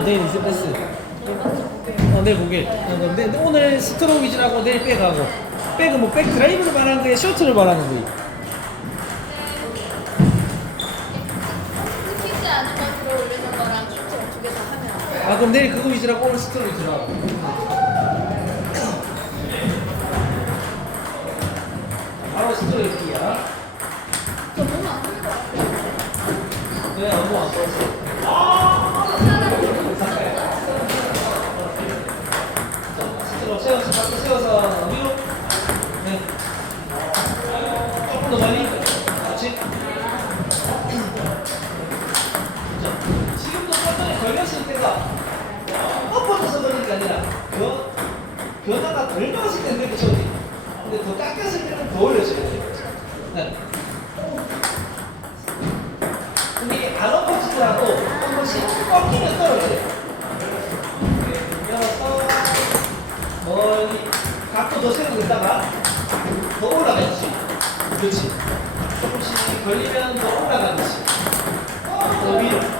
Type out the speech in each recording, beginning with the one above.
아 내일 이제 패스. 어 내일 목요일. 어, 근데 오늘 스트로크 위주라고 내일 백하고. 백은 뭐 백 드라이브를 말하는 거야, 쇼트를 말하는 거야. 끊기지 않은 걸 들어올리는 거랑 슈트 두개 다 하면 아 그럼 내일 그거 위주라고 오늘 스트로크 위주라고. 바로 스트로크 위주야. 저 몸은 안 풀릴 것 같아요. 왜 아무 안 썼어? 위로. 네. 조금 더 멀리. 그렇지. 자, 지금도 사건에 걸렸을 때가 엎어져서 아니라 변, 변화가 덜 나왔을 때는 그렇게 쳐도 돼. 근데 더 깎였을 때는 더 올려줘야 돼. 네. 근데 안 엎어지더라도 한 번씩 꺾이면 떨어져요. 더 세우고 있다가 더 올라가야지. 그렇지. 조금씩 걸리면 더 올라가듯이. 더. 위로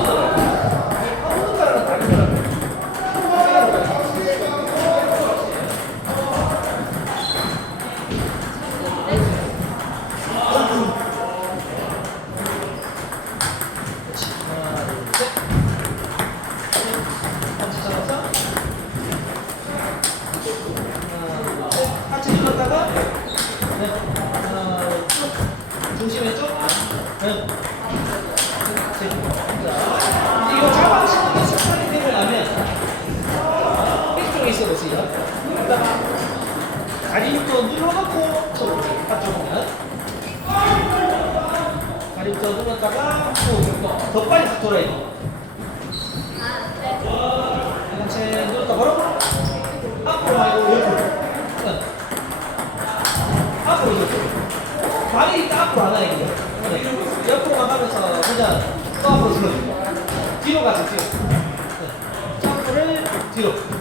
Tiro.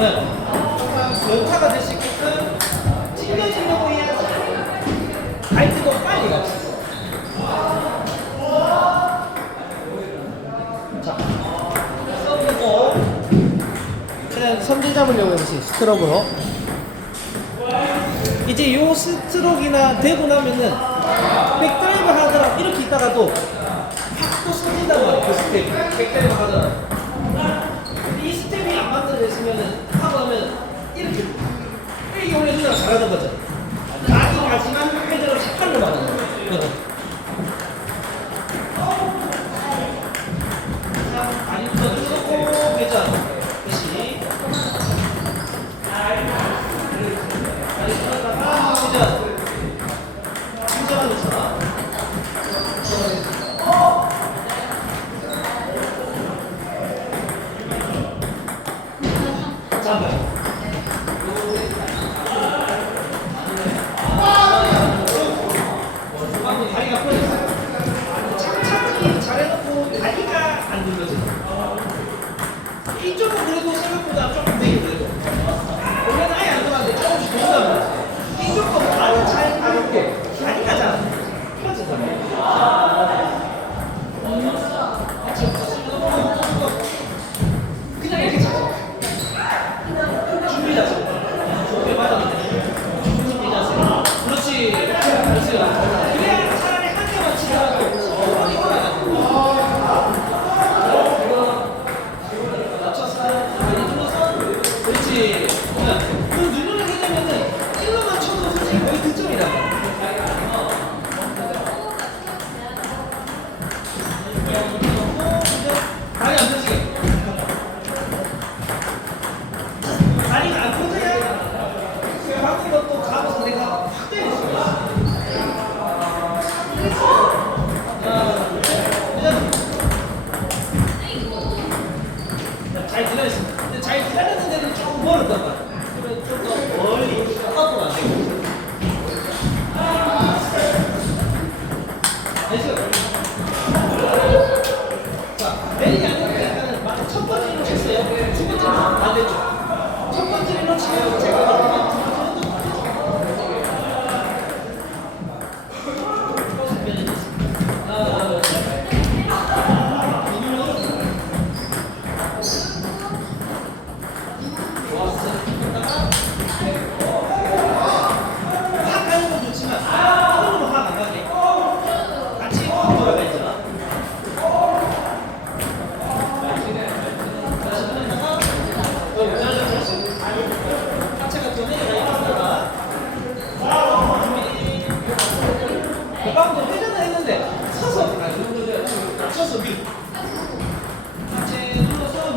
연타가 될 수 있게끔 튕겨지려고 해야지 발등도 빨리 가. 자, 서브고 그냥 선제 잡으려고 해보지 스트로크로. 이제 요 스트로크나 되고 나면은 백드라이브 하더라 이렇게 있다가도 확또 서진단 말이야 그 스텝 백드라이브 하더라 他从都不走 그렇습니다.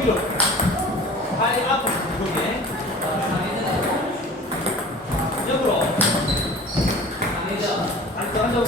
위로 다리 앞으로 두개 옆으로 다리죠 다리 떨어져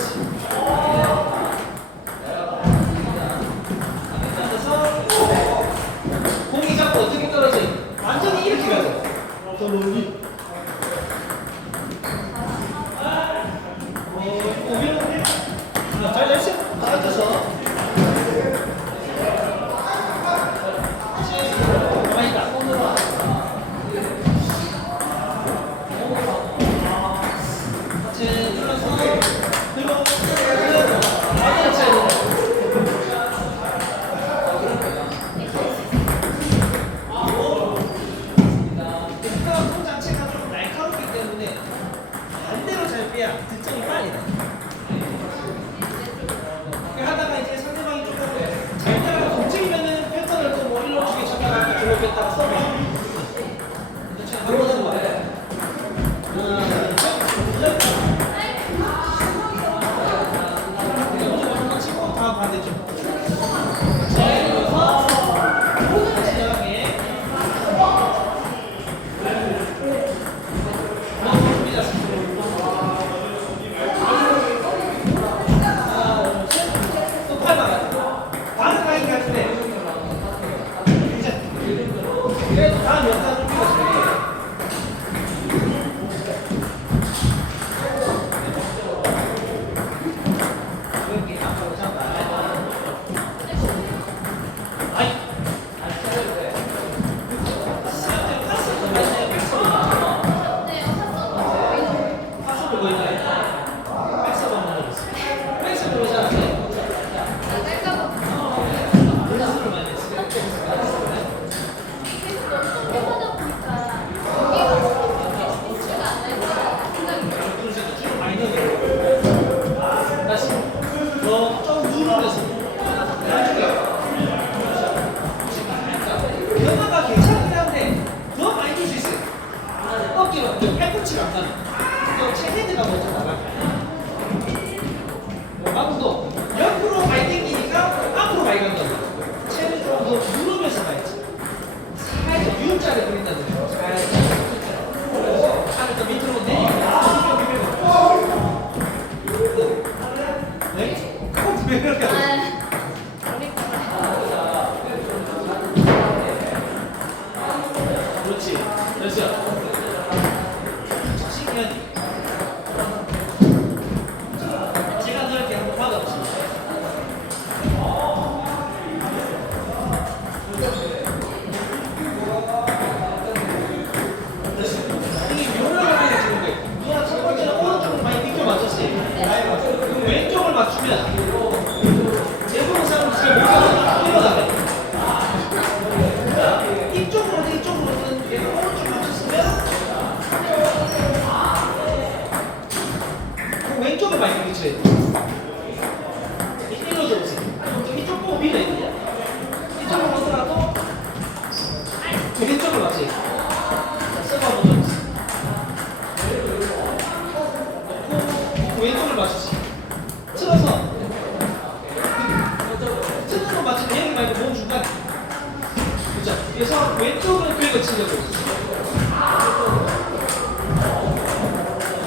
Amen.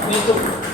你怎么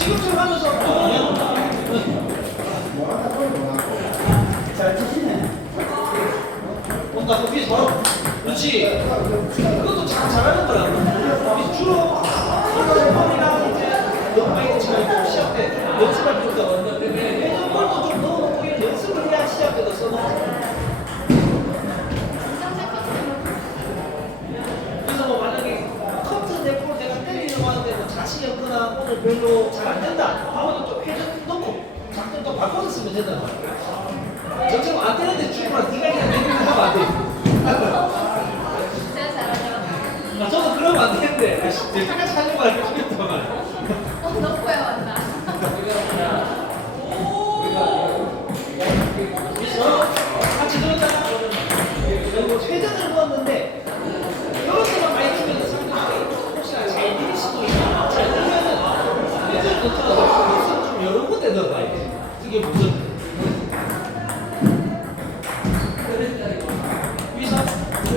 침출 하면서 뭐하잘 치시네 뭔가 거기 바로 뭐, 그렇지. 그것도 잘 잘하는 거야 주로 선수들이랑 이제 연방이 지금 시작 때 연습할 때부터 그래서 골도 좀 넣어놓고 연습을 해야 시합 때도 써놓고. 또 별로 잘 안 된다. 하면 또 회전 넣고 가끔 또 바꿔서 쓰면 된다는 거야. 저처럼 안 되는데 주구나 네가 그냥 내리면 하면 안 돼. 아, 저도 그러면 안 되는데. 아, 씨, 내가 찾는 거야. 여러 군데 넣어봐야 돼. 이게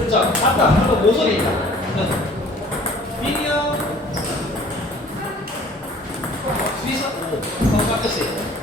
자 맞다 한번 모서리 있다. 미니어 위서 오 깜짝이야.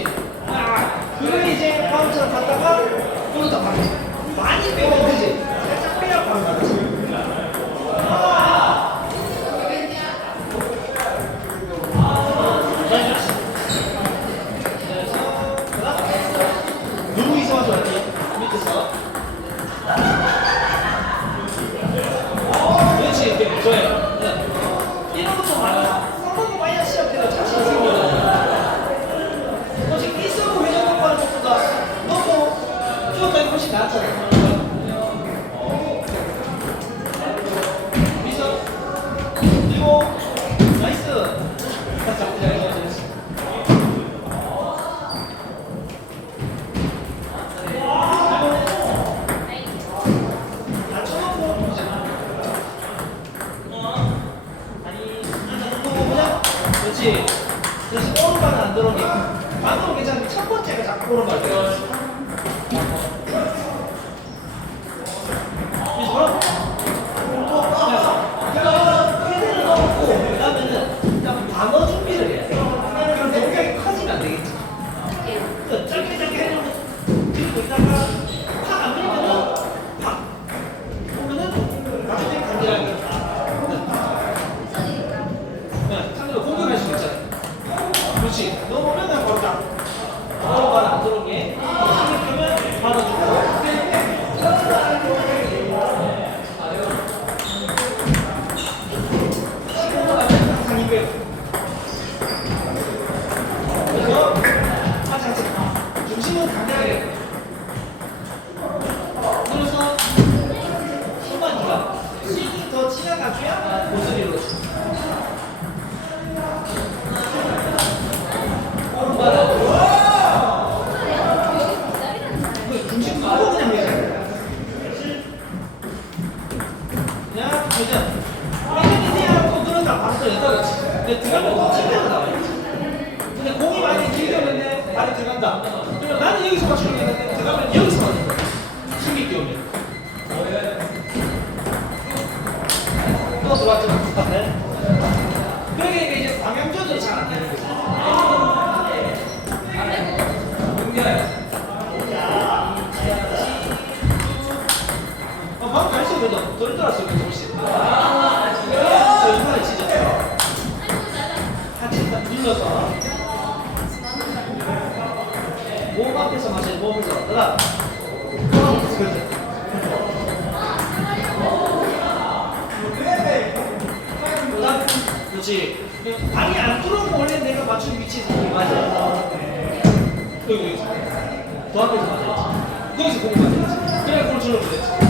그렇지. 그걸 이제 파운처럼 갔다가 오른쪽 가. 많이 빼면 되지. 살짝 빼야 가는 거지. 방 갈수록 그래도 돌돌아서 그 조금씩. 아, 진짜. 진짜. 같이 딱 눌러서. 몸 앞에서 마셔, 몸에서. 그다 그렇지. 그렇지. 발이 안 들어오면 원래 내가 맞춘 위치에서 맞아. 여기, 여기서. 더 앞에서 맞아. 거기서 공부하지. 그래, 골 주는 거지.